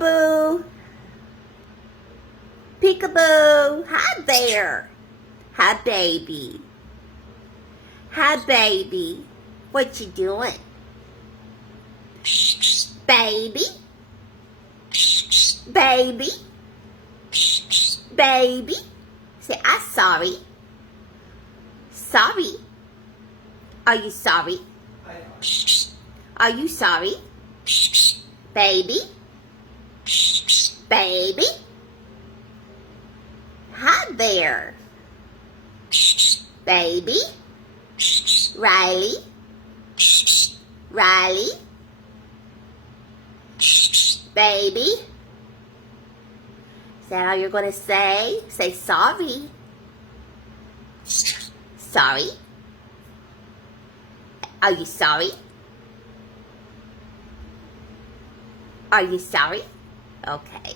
Peekaboo. Peekaboo. Hi there. Hi, baby. Hi, baby. What you doing? Baby. Baby. Baby. Say, I'm sorry. Sorry. Are you sorry? Are you sorry? Baby? Baby? Hi there. Baby? Riley? Riley? Baby? Is that all you're going to say? Say sorry. Sorry? Are you sorry? Are you sorry? Okay.